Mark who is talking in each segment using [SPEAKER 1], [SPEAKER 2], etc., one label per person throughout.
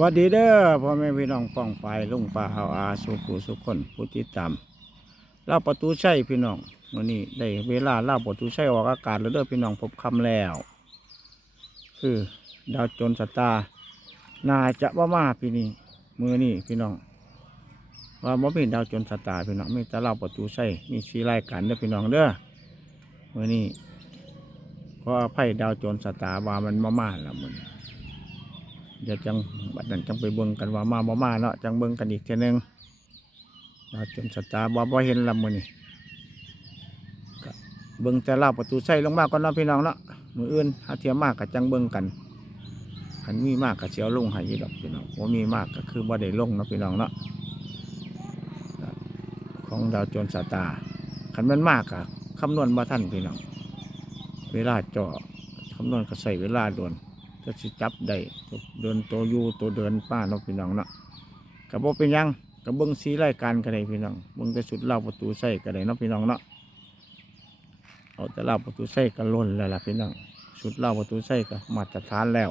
[SPEAKER 1] วัสดีเด้อพ่อแม่พี่น้องป้องไปลุงป่าเอาอาสุขุสุขคนผู้ติดตามเล่าประตูใช่พี่น้องวันนี้ได้เวลาเล่าประตูใช่ออกอากาศแล้วเด้อพี่น้องพบคำแล้ว คือดาวจนสตาร์น่าจะว่ามาพี่นี้มือนี่พี่น้อง ว่าบ่มีดาวจนสตาร์พี่น้องมีแต่เล่าประตูใช่มีสีรายการเด้อพี่น้องเด้อมือนี้ก็อภัยดาวจนสตาร์ว่ามันมามาแล้วมือนี้ เดี๋ยวจังบัดนั้นจังไปเบิ่งกันว่ามาบ่มาเนาะจังเบิ่งกันอีกเทีนึงเราจนสตาบ่บ่เห็นลำมือนี่เบิ่งแต่เล่าประตูใส่ลงมาก่อนเนาะพี่น้องเนาะมืออื่นถ้าเทียมมากก็จังเบิ่งกันคันมีมากก็เสียวลงห้อีดอกพี่น้องว่ามีมากก็คือบ่ได้ลงเนาะพี่น้องเนาะของดาวโจนสตาร์คันมันมากก็คำนวณบ่ทันพี่น้องเวลาเจาะคำนวณก็ใส่เวลาด่วน ก็สิจับได้เดินตัวอยู่ตัวเดินป้าเนาะพี่น้องเนาะกับบ่เป็นยังกับเบิ้องสีรายการก็ได้พี่น้องเบิ้องแต่สุดเล่าประตูใส่ก็ได้เนาะพี่น้องเนาะเอาแต่เล่าประตูใส่ก็ล้นแล้วล่ะพี่น้องสุดเล่าประตูใส่ก็มาตรฐานแล้ว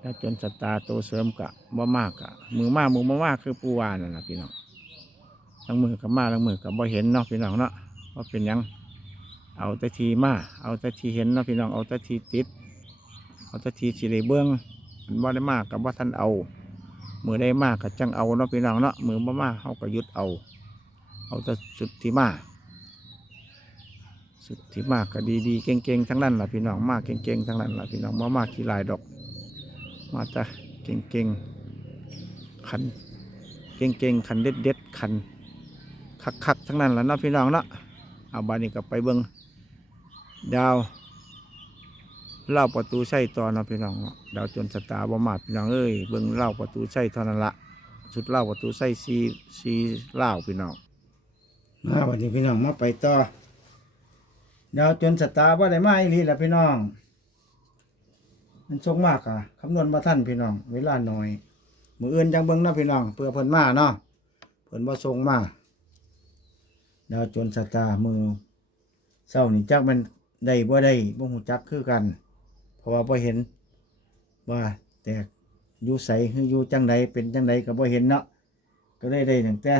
[SPEAKER 1] แล้วจนสตาร์ตัวเสริมกะบ่มากกะมือมากมือบ่มากคือปูวานั่นล่ะพี่น้องทั้งมือกับมาทั้งมือกับบ่เห็นเนาะพี่น้องเนาะว่าเป็นยังเอาแต่ทีมาเอาแต่ทีเห็นเนาะพี่น้องเอาแต่ทีติด เอาแตทีสิได้เบื้องมันว่าได้มากกับว่าท่านเอา มือได้มากกับจังเอาเนาะพี่น้องเนาะมือบ่มากเขาก็ยุดเอาเอาแต่สุดที่มากสุดที่มากก็ดีๆเก่งๆทั้งนั้นล่ะพี่น้องมากเก่งๆทั้งนั้นล่ะพี่น้องมามากขี้ลายดอก มาแต่เก่งๆขันเก่งๆขันเด็ดๆขันคักๆทั้งนั้นล่ะเนาะพี่น้องเนาะเอาบานี้ก็ไปเบิ้งดาว เล่าประตูใช่ตอนเนาะพี่น้องเดาวจนสตาร์บ่มาพี่น้องเอ้ยเบิ่งเล่าประตูใช่เท่านั้นละสุดเล่าประตูใช่ซีซีเล่าพี่น้องมาวันนี้พี่น้องมาไปต่อดาวจนสตาร์บ่ได้มาอีหลีละพี่น้อง มันส่งมากอะคำนวณมาท่านพี่น้อง เวลาหน่อยมืออื่นจังเบิ่งนะพี่น้องเพื่อเพิ่นมาเนาะเพิ่นบ่ส่งมาดาวจนสตาร์มือเศร้านี่จักมันได้บ่ได้บ่ฮู้จักคือกัน เพราะว่าบ่เห็นว่าแต่อยู่ใสหรืออยู่จังใดเป็นจังใดก็บ่เห็นเนาะก็ได้ได้ตั้งแต่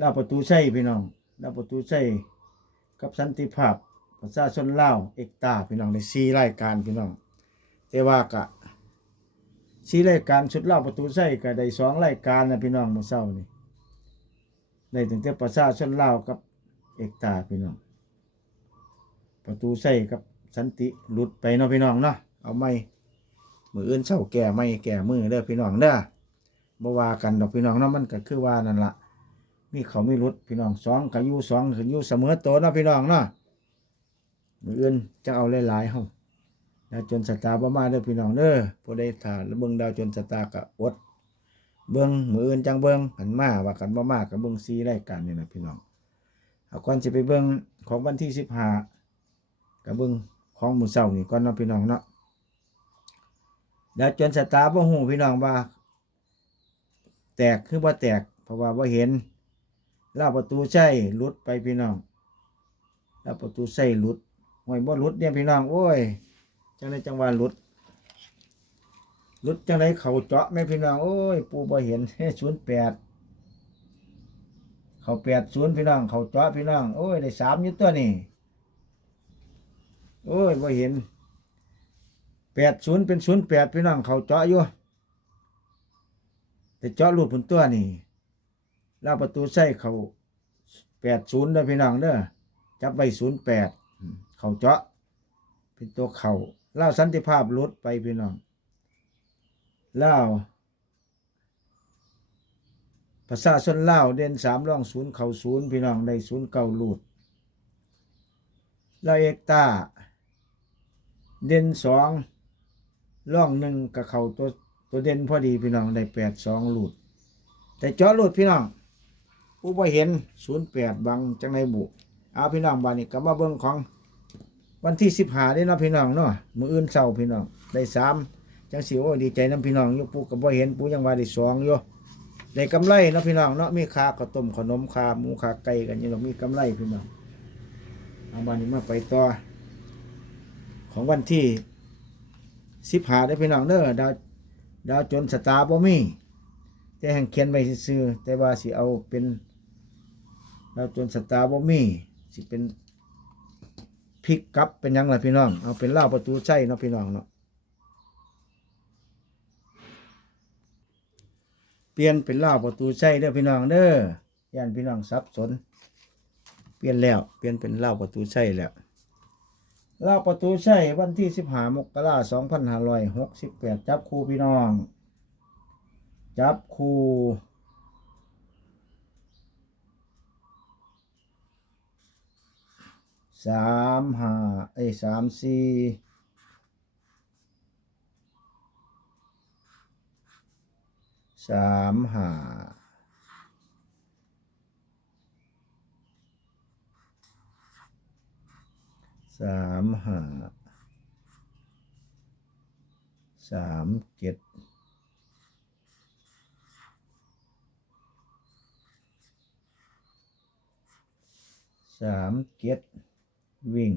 [SPEAKER 1] ลาประตูใส่พี่น้องลาประตูใส่กับสันติภาพประชาชนเล่าเอกตาพี่น้องได้4รายการพี่น้องแต่ว่าก็4รายการชุดเล่าประตูใส่ก็ได้สองรายการนะพี่น้องเมื่อเช้านี่ได้ตั้งแต่ประชาชนเล่ากับเอกตาพี่น้องประตูใส่กับ สันติหลุดไปเนาะพี่น้องเนาะเอาไม่มืออื่นเช้าแก่ไม่แก่มือเด้อพี่น้องเด้อบ่ว่ากันดอกพี่น้องเนาะมันก็คือว่านั่นละมีเขาไม่หลุดพี่น้องสองก็อยู่สองก็อยู่เสมอตัวเนาะพี่น้องเนาะมืออื่นจะเอาหลายๆเฮาดาวจนสตาบ่มาเด้อพี่น้องเด้อผู้ใดถ่าแล้วเบิ่งดาวจนสตาร์ก็อด เบิ่งมืออื่นจังเบิ่งหันมาว่ากันบ่มาก็เบิ่งซีรายการนี่นะพี่น้องเอาก่อนสิไปเบิ่งของวันที่15กับเบิ้ง ของหมูเศร้านี่ก่อนเนาะพี่น้องเนาะดาวจนสตาร์บ่ฮู้พี่น้องว่า แตกคือบ่แตก เพราะว่าบ่เห็นล่าประตูใช่หลุดไปพี่น้องล่าวประตูใช่หลุดห้อยบ่หลุดเนี่ยพี่น้องโอ้ยจังไดจังว่าหลุดหลุดจังไดเขาเจาะแม่พี่น้องโอ้ย ปูบ่เห็น08เข้า80พี่น้องเขาเจาะพี่น้องโอ้ยได้สามยู่ตัวนี่ โอ้ยบ่เห็นแปดศูนย์เป็นศูนย์แปดพี่น้องเขาเจาะอยู่แต่เจาะรูดผลตัวนี่ล้วประตูใส่เขาแปดศูนย์เด้อพี่น้องเด้อจับไว้ศูนย์แปดเขาเจาะ เป็นตัวเขาเล่าสันติภาพลดไปพี่น้องเล่าภาษาชนเล่าเด่นสามร่องศูนย์เขาศูนย์พี่น้องได้ศูนย์เก่าลูดลาวเอกตา เด่นสองร่องหนึ่งกับเขาตัวตัวเด่นพอดีพี่น้องได้แปดสองหลุด แต่เจาะหลุดพี่น้องผู้บ่เห็นศูนย์แปดบังจังในบุเอาพี่น้องบานนี้กลับมาเบิ่งของวันที่สิบหาได้นะพี่น้องเนาะมืออื่นเศร้าพี่น้องได้สามจังสิโอ้ดีใจน้ำพี่น้องอยู่ปูกับบ่เห็นปูยังว่าได้สองอยู่ได้กำไรเนาะพี่น้องเนาะมีคาข้าวต้มขนมคาหมูคาไก่กันอยู่เนามีกำไรพี่น้องเอาบานนี้มาไปต่อ ของวันที่สิบหาได้พี่น้องเด้อดาวดาวจนสตาร์บ่มีแต่แห่งเขียนไว้ซื่อแต่ว่าสิเอาเป็นดาวจนสตาร์บ่มีสิเป็นพลิกกลับเป็นยังล่ะพี่น้อง เอาเป็นเล่าประตูใช่เนาะพี่น้องเนาะเปลี่ยนเป็นเล่าประตูใช่เด้อพี่น้องเด้อย่านพี่น้องสับสน เปลี่ยนแล้วเปลี่ยนเป็นเล่าประตูใช่แล้ว เล่าประตูใช่วันที่สิบห้ามกราสองพันห้าร้อยหกสิบแปดจับคู่พี่น้อง จับคู่สามห้าเอ้สามสี่สามห้า สามห้าสามเจ็ดสามเจ็ดวิ่ง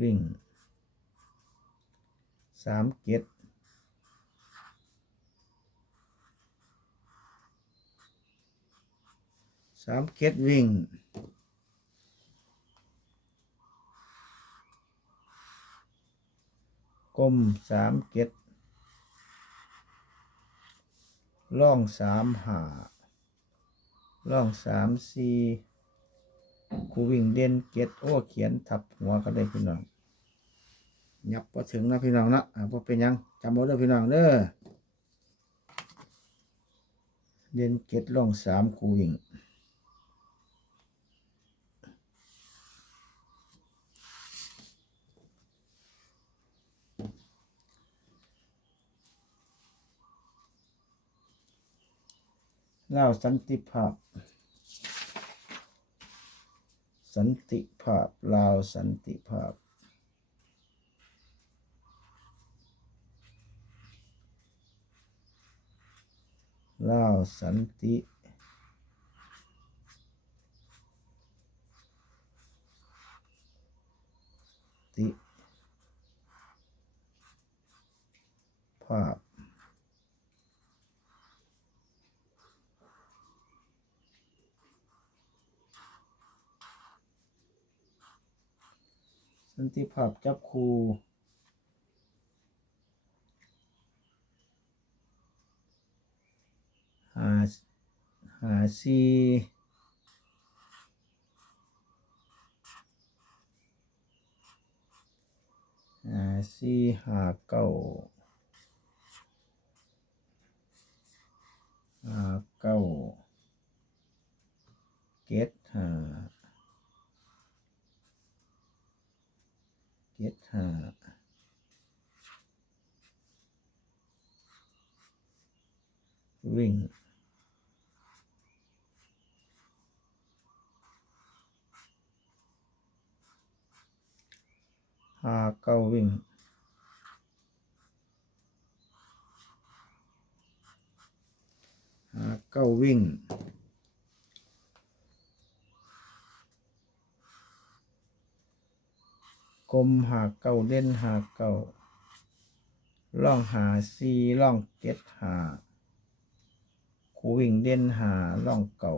[SPEAKER 1] วิ่งสามเจ็ด สามเจ็ดวิ่งกลมสามเจ็ดล่องสามหาล่องสามสี่คูวิ่งเด่นเก็ดโอ้เขียนทับหัวก็ได้พี่น้องยับพอถึงนะพี่น้องนะอ่าพอเป็นยังจำเอาเด้พี่น้องเด้อเด่นเก็ดล่องสามคูวิ่ง เล่าวสันติภาพ สันติภาพลาวสันติภาพลาวสันติติภาพ สันติภาพจับคูหาหาซีหาซีหาเก้าหาเก้าเก็ดหา เจ็ดห้าวิ่งห้า ก้าวิ่งห้าเก้าวิ่งกลมหาเก่าเล่นหาเก่าล่องหาซีล่องเก็ดหาคูวิ่งเด่นหาล่องเก่า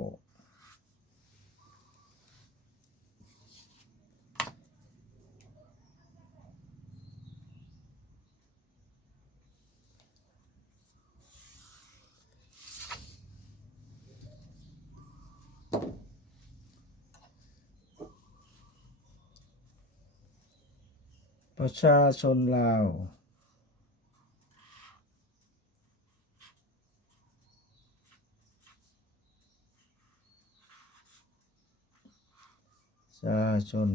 [SPEAKER 1] ประชาชนลาว ประชาชน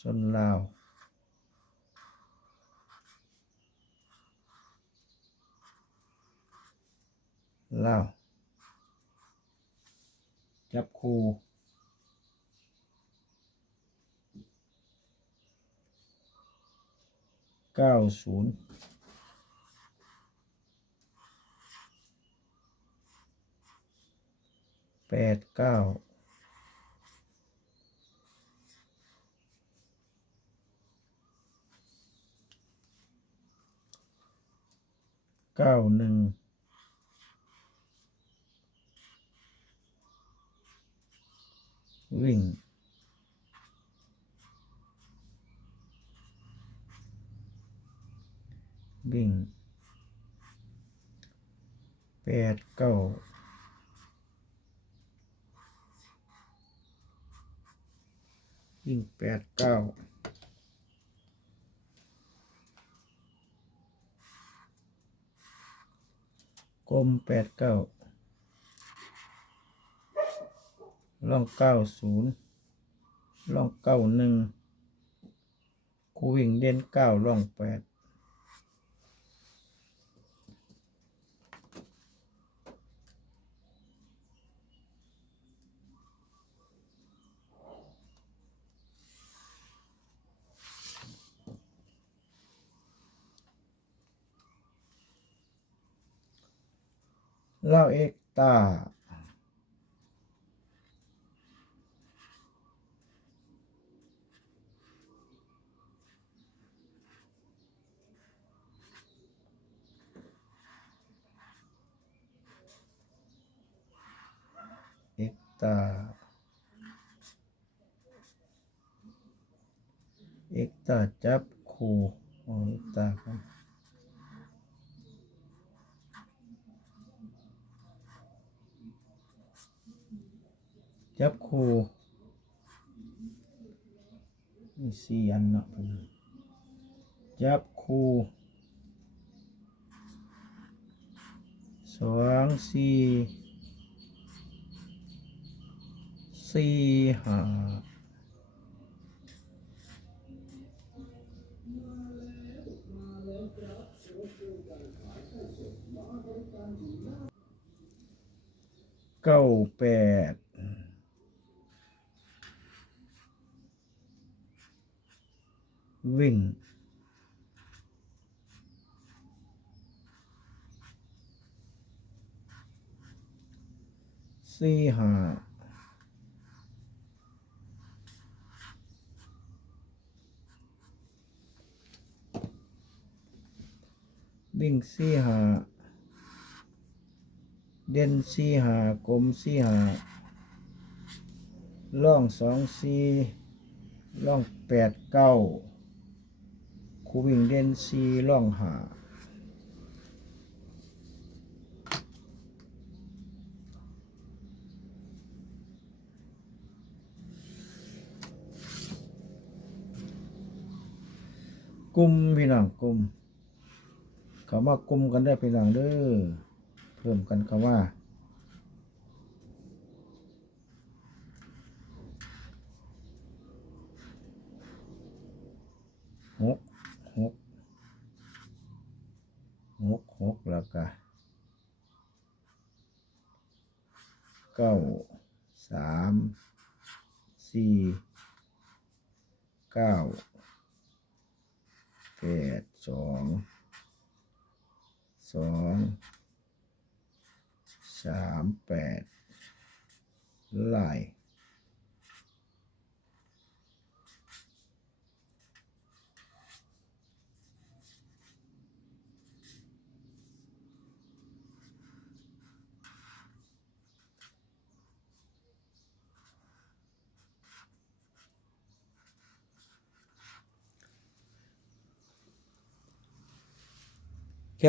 [SPEAKER 1] ชนลาวลาวจับคู่ เก้าศูนย์แปดเก้าเก้าหนึ่งวิ่ง วิ่งแปดเก้าวิ่งแปดเก้ากลมแปดเก้าล่องเก้าศูนย์ล่องเก้าหนึ่งคูวิ่งเด่นเก้าล่องแปด ล่าเอกตาเอกตาเอกตาจับคู่อ๋อเอกตาครับ จับคู่มีสี่อันเนาะพี่น้องจับคู่สองสี่สี่ห้าเก้าแปด วิ่ง สี่ห้าวิ่งสี่ห้าเด่นสี่ห้ากลมสี่ห้าล่องสองสี่ล่องแปดเก้า คูวิ่งเด่นซีล่องหากุมพี่น้องกุมเขามากุมกันได้พี่น้องเด้อเพิ่มกันคำว่า หกหกห กหกแล้วก็เก้าสามสี่เก้าแปดสองสองสามแปดไล่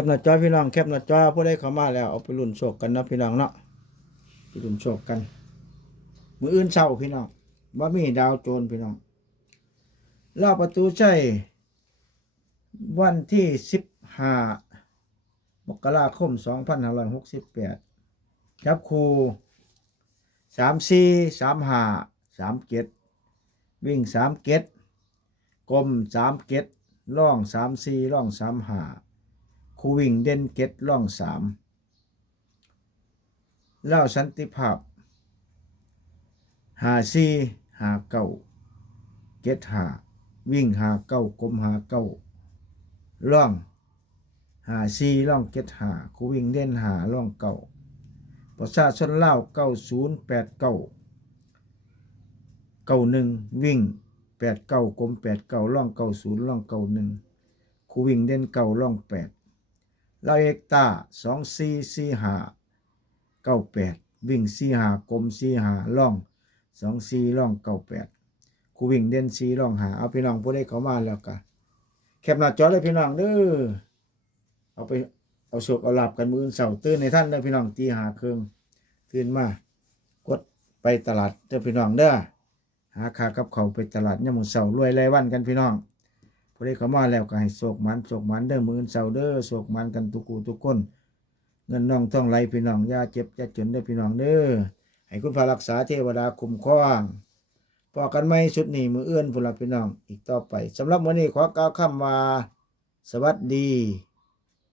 [SPEAKER 1] ปหน้าจอพี่น้องแคปหน้าจอผู้ใดเข้ามาแล้วเอาไปรุ่นโชคกันนะพี่น้องเนาะไปรุ่นโชคกันมืออื่นเช้าพี่น้องว่ามีดาวโจรพี่น้องรอบประตูใจวันที่สิบห้ามกราคมสองพันห้าร้อยหกสิบแปดครับครูสามสี่สามห้าสามเกตวิ่งสามเกตกลมสามเกตล่องสามสี่ล่องสามห้า คูวิ่งเด่นเก็ตล่องสามเล่าสันติภาพหาซีหาเก้าเก็ตหาวิ่งหาเก้ากลมหาเก้าล่องหาซีล่องเก็ตหาคูวิ่งเด่นหาล่องเก้าประชาชนลาเก้าศูนย์แปดเก้าเก้าหนึ่งวิ่งแปดเก้ากลมแปดเก้าล่องเก้าศูนย์ล่องเก้าหนึ่งคูวิ่งเด่นเก้าล่องแปด ลาเอกตาสองสี่สี่ห้าเก้าแปดวิ่งสี่ห้ากลมสี่ห้าล่องสองสี่ล่องเก้าแปดครูวิ่งเด่นสี่ล่องหาเอาพี่น้องผู้ใดเข้ามาแล้วก็แคปหน้าจอเลยพี่น้องเด้อเอาไปเอาโศกเอาหลับกันมือเสาร์ตื่นในท่านเด้อพี่น้องตีหาเครื่องตื่นมากดไปตลาดเด้อพี่น้องเด้อหาคากับเขาไปตลาดยามมือเสาร์รวยไรวันกันพี่น้อง พอได้เข้ามาแล้วก็ให้โศกมันโศกมันเด้อมืออนเสาเด้อโศกมันกันทุกูทุกคน เงินน้องท่องไหลพี่น้องยาเจ็บยาจนเด้อพี่น้องเด้อให้คุณพระรักษาเทวดาคุ้มครองพอกันไหมชุดนี้มือเอื้อนพุ่นละพี่น้องอีกต่อไปสำหรับวันนี้ขอกล่าวคำว่าสวัสดี